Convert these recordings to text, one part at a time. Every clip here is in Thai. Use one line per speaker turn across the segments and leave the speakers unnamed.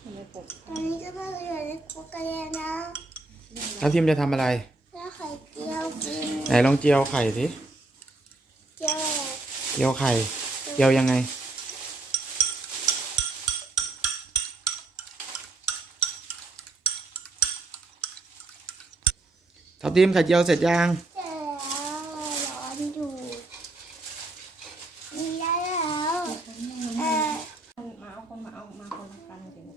ตอนนี้ก็เพิ่งอยู่ในคุกกันแล้วนะ
แล้วทีมจะทำอะไร
แล้วไข่เจียวกิน
ไหนลองเจียวไข่สิ
เจียวอะไร
เจียวไข่เจียวยังไงทับทีมไข่เจียวเสร็จยัง
เสร็จแล้วร้อนอยู่มีได้แล้ว
มาเอาคนกันเดี๋ยว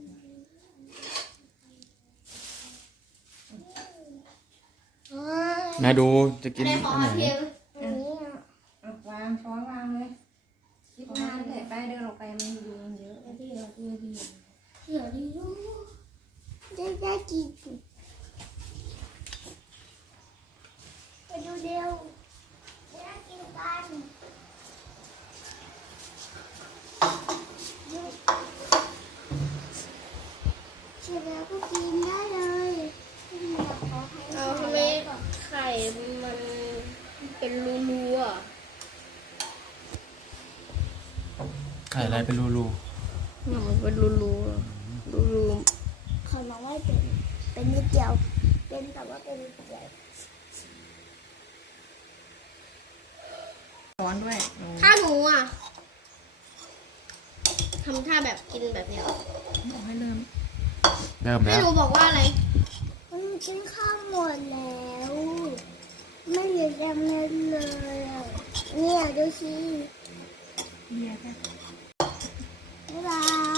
มาดูจะกินอันไหน
อันนี้
วางช้อนวางเลยคิดนานเลยไปเดินออกไปมันยุงเยอะที่เราที่
เดี๋ยวดิลูกได้กินไปดูเร็วได้กินกันเสร็จแล้วก็กินได้เลย
เอาทำไมไข่มันเป็นรูๆอ่ะ
ไข่อะไรเป็นรู
มันเป็นรูๆอะรู
เขาน้องว่าเป็นนิดเดียวเป็นแต่ว่าเป็นนิดเดียว
ช้อนด้วย
ๆถ้าหนูอ่ะทำท่าแบบกินแบบเนี้ย
บอกให้เริ่ม
เริ่ม
ให้
แล้ว
หนูบอกว่าอะไร
มันกินข้าวหมดแล้วไม่เหลือยังเงินเลยอ่ะเนี่ยดูสิ
เบียร์แค่
บ๊ายบาย